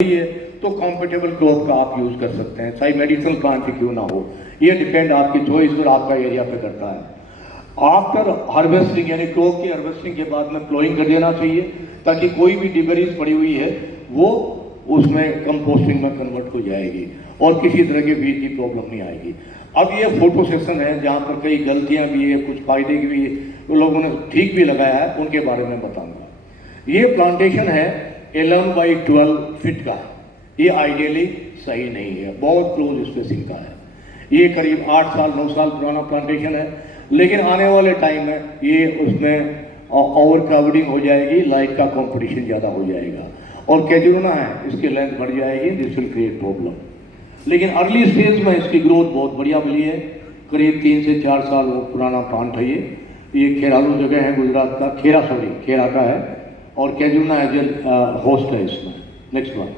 है तो compatible crop का आप यूज कर सकते हैं, चाहे मेडिसिनल प्लांट की क्यों ना हो। ये डिपेंड आपकी चॉइस और आपका एरिया पे करता है। आफ्टर हार्वेस्टिंग यानी क्रॉप की हार्वेस्टिंग के बाद में प्लोइंग कर देना चाहिए ताकि कोई भी डिबरीज पड़ी हुई है वो उसमें कंपोस्टिंग में कन्वर्ट हो जाएगी और किसी तरह के बीज की प्रॉब्लम नहीं आएगी। अब ये फोटो सेशन है जहाँ पर कई गलतियाँ भी है, कुछ फायदे की भी है, तो लोगों ने ठीक भी लगाया है, उनके बारे में बताऊंगा। ये प्लांटेशन है 11/12 फीट का। ये आइडियली सही नहीं है, बहुत क्लोज स्पेसिंग का है। ये करीब 8 साल 9 साल पुराना प्लांटेशन है, लेकिन आने वाले टाइम में ये उसमें ओवर क्राउडिंग हो जाएगी, लाइट का कंपटीशन ज़्यादा हो जाएगा और कैजुरना है इसकी लेंथ बढ़ जाएगी, दिस विल क्रिएट प्रॉब्लम। लेकिन अर्ली स्टेज में इसकी ग्रोथ बहुत बढ़िया मिली है। करीब 3 से 4 साल वो पुराना प्लांट है। ये खेरालू जगह है गुजरात का, खेरा का है और कैजुरना एज होस्ट है इसमें। नेक्स्ट वन,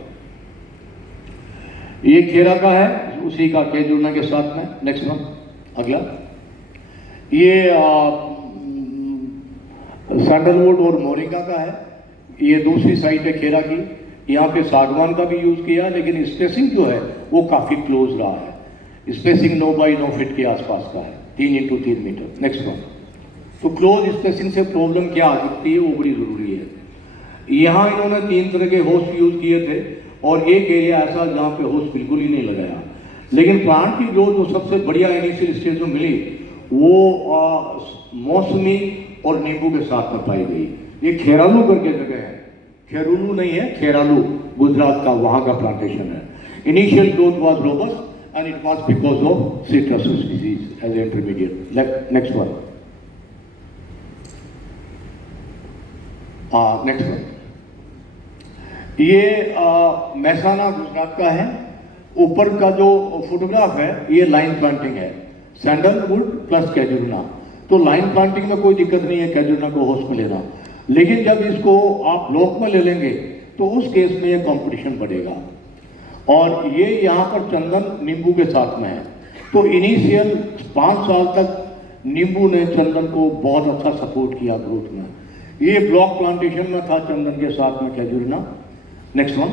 ये खेरा का है, उसी का कैजुरना के साथ में। नेक्स्ट वन, अगला, ये सैंडलवुड और मोरिंगा का है। ये दूसरी साइड है खेरा की। यहाँ पे सागवान का भी यूज किया, लेकिन स्पेसिंग जो है वो काफी क्लोज रहा है। स्पेसिंग 9x9 फीट के आसपास का है, 3x3 मीटर। नेक्स्ट वन, तो क्लोज स्पेसिंग से प्रॉब्लम क्या आ सकती है वो बड़ी जरूरी है। यहाँ इन्होंने 3 तरह के होस्ट यूज किए थे और एक एरिया ऐसा जहाँ पे होस्ट बिल्कुल ही नहीं लगाया, लेकिन प्लांट की ग्रोथ जो सबसे बढ़िया इनिशियल स्टेज में मिली वो मौसमी और नींबू के साथ में पाई गई। ये खेरालू करके जगह है, खेरुलू नहीं है, खेरालू गुजरात का, वहाँ का प्लांटेशन है। Initial growth was robust and it was because of citrus species as intermediate. Next one, next one, ये महसाना गुजरात का है। ऊपर का जो फोटोग्राफ है ये लाइन प्लांटिंग है, सैंडलवुड प्लस कैजुरना। तो लाइन प्लांटिंग में कोई दिक्कत नहीं है कैजुरना को होस्ट में लेना, लेकिन जब इसको आप ब्लॉक में ले लेंगे तो उस केस में ये कंपटीशन बढ़ेगा। और ये यहाँ पर चंदन नींबू के साथ में है, तो इनिशियल 5 साल तक नींबू ने चंदन को बहुत अच्छा सपोर्ट किया ग्रोथ में। ये ब्लॉक प्लांटेशन में था चंदन के साथ में कैजुरना। नेक्स्ट वन,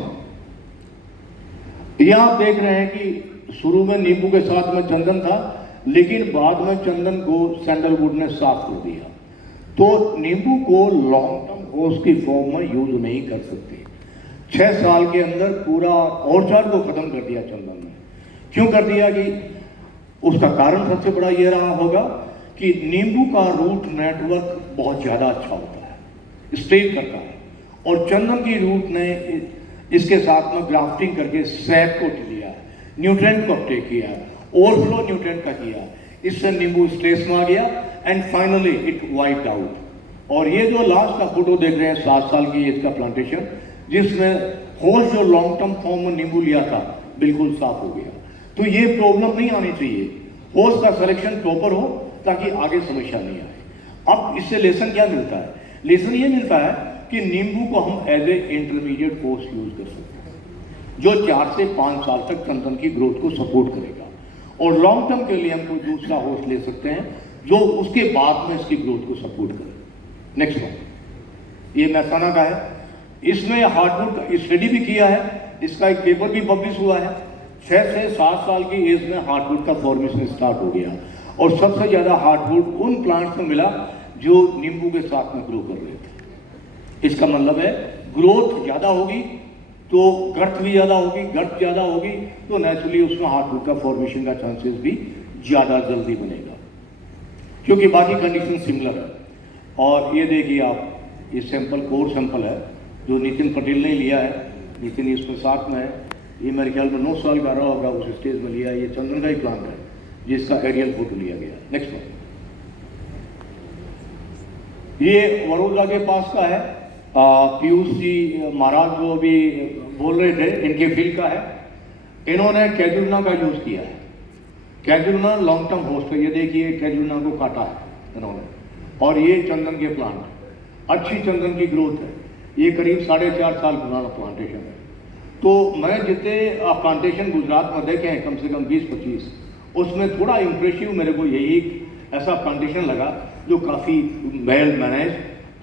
ये आप देख रहे हैं कि शुरू में नींबू के साथ में चंदन था, लेकिन बाद में चंदन को सैंडलवुड ने साफ कर दिया। तो नींबू को लॉन्ग टर्म होस्ट की फॉर्म में यूज नहीं कर सकते। 6 साल के अंदर पूरा ऑर्चार्ड को खत्म कर दिया चंदन ने। क्यों कर दिया कि उसका कारण सबसे बड़ा ये रहा होगा कि नींबू का रूट नेटवर्क बहुत ज्यादा अच्छा होता है, स्ट्रेट करता है, और चंदन की रूट ने इसके साथ में ग्राफ्टिंग करके सैप को लिया, न्यूट्रिएंट को अपटेक किया, ओवरफ्लो न्यूट्रिएंट का किया। इससे नींबू स्ट्रेस में आ गया and finally it wiped out. और ये जो लास्ट का फोटो देख रहे हैं 7 साल की एज का प्लांटेशन, जिसमें होस्ट जो लॉन्ग टर्म फॉर्म में नींबू लिया था बिल्कुल साफ हो गया। तो ये प्रॉब्लम नहीं आनी चाहिए, होस्ट का सिलेक्शन प्रॉपर हो ताकि आगे समस्या नहीं आए। अब इससे लेसन क्या मिलता है? लेसन ये मिलता है कि नींबू को हम as a intermediate host use कर सकते हैं जो 4 से 5 साल तक चंदन की ग्रोथ को सपोर्ट करेगा, और लॉन्ग टर्म के लिए हम कोई दूसरा होस्ट ले सकते हैं जो उसके बाद में इसकी ग्रोथ को सपोर्ट करे। नेक्स्ट वन, ये महसाना का है। इसमें हार्डवुड स्टडी भी किया है, इसका एक पेपर भी पब्लिश हुआ है। 6 से 7 साल की एज में हार्डवुड का फॉर्मेशन स्टार्ट हो गया, और सबसे ज्यादा हार्डवुड उन प्लांट्स में मिला जो नींबू के साथ में ग्रो कर रहे थे। इसका मतलब है ग्रोथ ज्यादा होगी तो गर्थ भी ज्यादा होगी, गर्थ ज्यादा होगी तो नेचुरली उसमें हार्डवुड का फॉर्मेशन का चांसेस भी ज्यादा जल्दी बनेगा, क्योंकि बाकी कंडीशन सिमिलर है। और ये देखिए आप, ये सैंपल कोर सैंपल है जो नितिन पटेल ने लिया है। नितिन इसमें साथ में है, ये मेरे ख्याल में 9 साल का रहा होगा, उस स्टेज में लिया है। ये चंदन का ही प्लांट है जिसका एरियल फोटो लिया गया। नेक्स्ट वन, ये वडोदरा के पास का है, पीयूष जी महाराज जो अभी बोल रहे थे, इनके फील्ड का है। इन्होंने कैजुरना का यूज किया है। कैजुरना लॉन्ग टर्म होस्ट है। ये देखिए कैजुरना को काटा है इन्होंने, और ये चंदन के प्लांट, अच्छी चंदन की ग्रोथ है। ये करीब 4.5 साल पुराना प्लांटेशन है। तो मैं जितने प्लांटेशन गुजरात में देखे हैं, कम से कम 20-25, उसमें थोड़ा इम्प्रेसिव मेरे को यही ऐसा प्लांटेशन लगा जो काफ़ी वेल मैनेज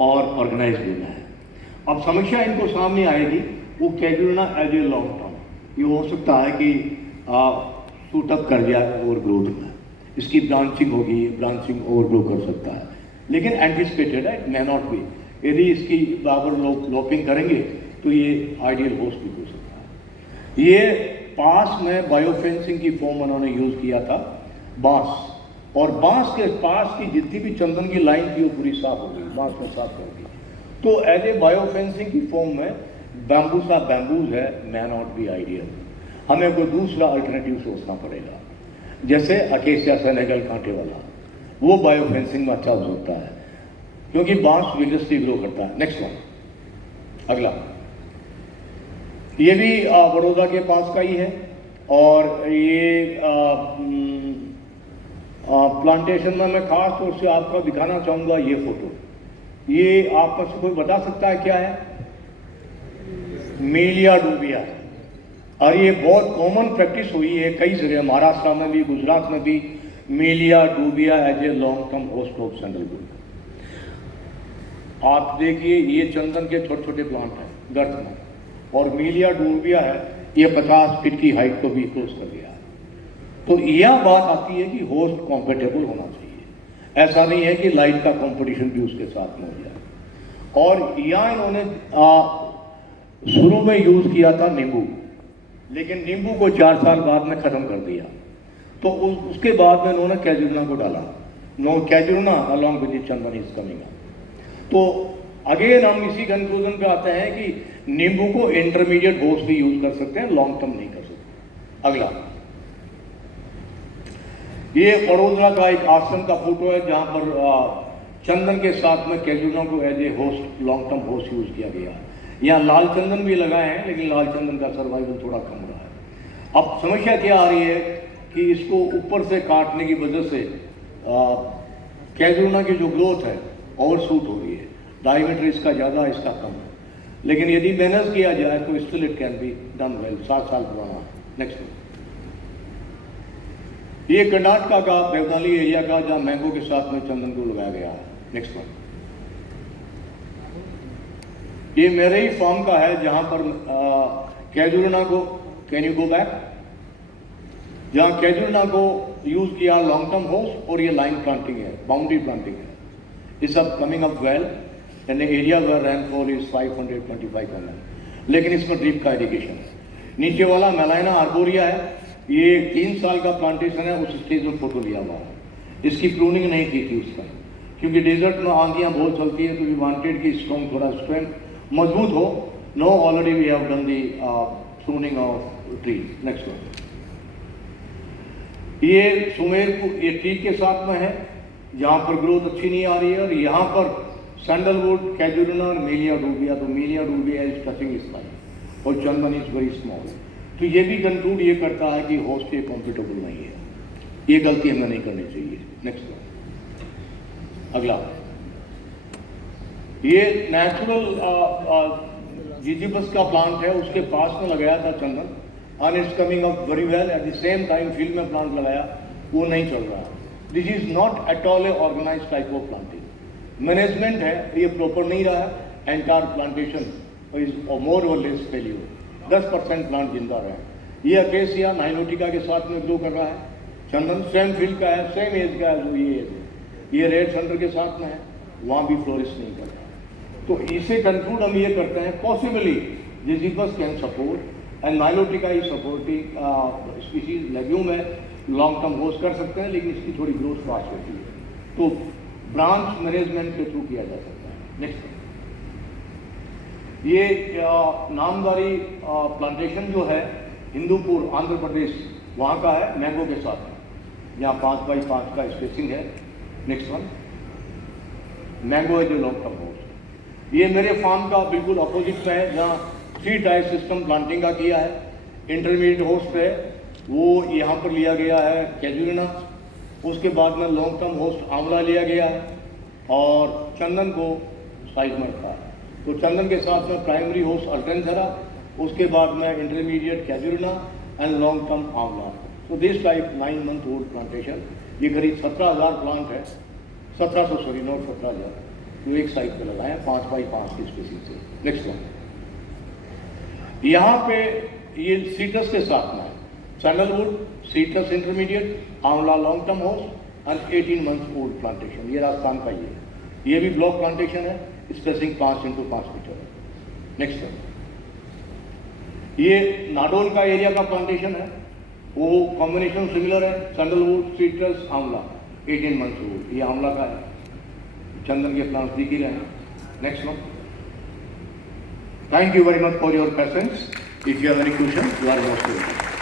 और ऑर्गेनाइज होना है। अब समस्या इनको सामने आएगी वो कैजुरना एज ए लॉन्ग टर्म, ये हो सकता है कि शूट अप कर जाए ओवर ग्रोथ में, इसकी ब्रांचिंग होगी, ब्रांचिंग ओवर ग्रो कर सकता है, लेकिन एंटिसिपेटेड है, मे नॉट बी। यदि इसकी बराबर लॉपिंग करेंगे तो ये आइडियल होस्ट भी हो सकता है। ये पास में बायोफेंसिंग की फॉर्म उन्होंने यूज़ किया था, बांस, और बांस के पास की जितनी भी चंदन की लाइन थी वो पूरी साफ हो गई, बांस में साफ कर दी। तो एज ए बायोफेंसिंग की फॉर्म में बैम्बूसा बैम्बूज है, मे नॉट बी आइडियल, हमें कोई दूसरा अल्टरनेटिव सोचना पड़ेगा, जैसे अकेसिया सेनेगल कांटे वाला, वो बायोफेंसिंग में अच्छा हो सकता है क्योंकि बांस विगरसली ग्रो करता है। नेक्स्ट वन, अगला, ये भी बड़ौदा के पास का ही है, और ये प्लांटेशन में मैं खास तौर से आपको दिखाना चाहूँगा ये फोटो। ये आप में से कोई बता सकता है क्या है? मेलिया डूबिया, और ये बहुत कॉमन प्रैक्टिस हुई है कई जगह, महाराष्ट्र में भी, गुजरात में भी, Melia dubia as a long term host of sandalwood. आप देखिए ये चंदन के छोटे छोटे प्लांट हैं गर्त में, और मेलिया डूबिया है, ये 50 फीट की हाइट को भी क्रॉस कर गया। तो यह बात आती है कि होस्ट कॉम्पेटेबल होना चाहिए, ऐसा नहीं है कि लाइट का कंपटीशन भी उसके साथ में हो जाए। और यहाँ इन्होंने शुरू में यूज किया था नींबू, लेकिन नींबू को 4 साल बाद में खत्म कर दिया, तो उसके बाद में इन्होंने कैजुरना को डाला, no casuarina along with chandan is coming. तो अगेन हम इसी कंक्लूजन पे आते हैं कि नींबू को इंटरमीडिएट होस्ट भी यूज कर सकते हैं, लॉन्ग टर्म नहीं कर सकते। अगला, ये बड़ोदरा का एक आश्रम का फोटो है जहां पर चंदन के साथ में कैजुरना को as a host, long term host use किया गया। यहाँ लाल चंदन भी लगाए हैं, लेकिन लाल चंदन का सर्वाइवल थोड़ा कम रहा है। अब समस्या क्या आ रही है कि इसको ऊपर से काटने की वजह से कैजुरना की जो ग्रोथ है ओवरशूट हो रही है, डायमीटर इसका ज़्यादा, इसका कम है, लेकिन यदि मैनेज किया जाए तो still it can be done well. 7 साल पुराना। नेक्स्ट, ये कर्नाटका का देवनाली एरिया का जहाँ मैंगो के साथ में चंदन को लगाया गया है। नेक्स्ट वन, ये मेरे ही फार्म का है जहां पर कैजुरना को, कैन यू गो बैक, जहां कैजुरना को यूज किया लॉन्ग टर्म होस्ट, और ये लाइन प्लांटिंग है, बाउंड्री प्लांटिंग है। इस सब coming up well and area where rainfall is 525 mm, लेकिन इसमें ड्रिप का इरिगेशन है। नीचे वाला मेलाइना आर्बोरिया है, ये 3 साल का प्लांटेशन है, उस स्टेज में फोटो लिया हुआ है। इसकी प्रूनिंग नहीं की थी उसका, क्योंकि डेजर्ट में आंधियां बहुत चलती है, तो वी वांटेड की स्ट्रॉन्ग, थोड़ा स्ट्रेंथ मजबूत हो। No, already we have done the pruning of trees. Next one, ये सुमेर, ये ट्री के साथ में है जहाँ पर ग्रोथ अच्छी नहीं आ रही है, और यहाँ पर सैंडलवुड, कैजुरना और मेलिया डूबिया, तो मेलिया डूबिया इज टचिंग इस लाइन, और चंदन इज वेरी स्मॉल। तो ये भी कंक्लूड ये करता है कि होस्ट के कॉम्पिटेबल नहीं है, ये गलती हमें नहीं करनी चाहिए। नेक्स्ट वन, अगला, ये नेचुरल जीजीबस का प्लांट है, उसके पास में लगाया था चंदन, and it's coming up very well. At the same time field में प्लांट लगाया, वो नहीं चल रहा। This is not at all a organise type of planting, management है, ये प्रॉपर नहीं रहा है। एंटायर प्लांटेशन इज मोर और लेस फेल्यूर, 10% प्लांट जिंदा रहे। ये अकेसिया नाइलोटिका के साथ में ग्रो कर रहा है, चंदन सेम फील्ड का है, सेम एज का है जो ये एज है, ये रेड सेंटर के साथ में है, वहाँ भी फ्लोरिश नहीं कर रहा। तो इसे कंक्लूड हम ये करते हैं, possibly Ziziphus can support and nilotica is supporting species, legume है, लॉन्ग टर्म होस्ट कर सकते हैं, लेकिन इसकी थोड़ी ग्रोथ फास्ट होती है, तो ब्रांच मैनेजमेंट के थ्रू किया जा सकता है। नेक्स्ट, ये नामदारी प्लांटेशन जो है हिंदूपुर आंध्र प्रदेश, वहाँ का है, मैंगो के साथ है, यहाँ 5 बाई 5 का स्पेसिंग है। नेक्स्ट वन, मैंगो है जो लॉन्ग टर्म होस्ट। ये मेरे फार्म का बिल्कुल अपोजिट में है, जहाँ 3 टायर सिस्टम प्लांटिंग का किया है। इंटरमीडिएट होस्ट है वो यहाँ पर लिया गया है कैजुरना, उसके बाद में लॉन्ग टर्म होस्ट आंवला लिया गया है, और चंदन को साइड में रखा है। तो चंदन के साथ में प्राइमरी होस्ट अल्टेंथेरा, उसके बाद में इंटरमीडिएट कैजुरना एंड लॉन्ग टर्म आंवला। तो this type 9 month old plantation, ये करीब 17,000 प्लांट है, 1700 सॉरी नॉट 17,000, जो एक साइड पे लगाए हैं 5 बाई 5 की स्पेसिंग से। नेक्स्ट वन, यहाँ पे ये सीट्रस के साथ में है, सैंडलवुड, सीट्रस इंटरमीडिएट, आंवला long term house and 18 months old plantation. ये राजस्थान का ये भी ब्लॉक प्लांटेशन है, स्पेसिंग 5 × 5 मीटर है। नेक्स्ट है, ये नाडोल का एरिया का प्लांटेशन है, वो कॉम्बिनेशन सिमिलर है, सैंडलवुड, सीट्रस, आंवला, 18 मंथ्स ओल्ड। ये आंवला का है, चंदन के प्लांट्स दिख ही रहे हैं। Next one. Thank you very much for your patience. If you have any questions, you are most welcome.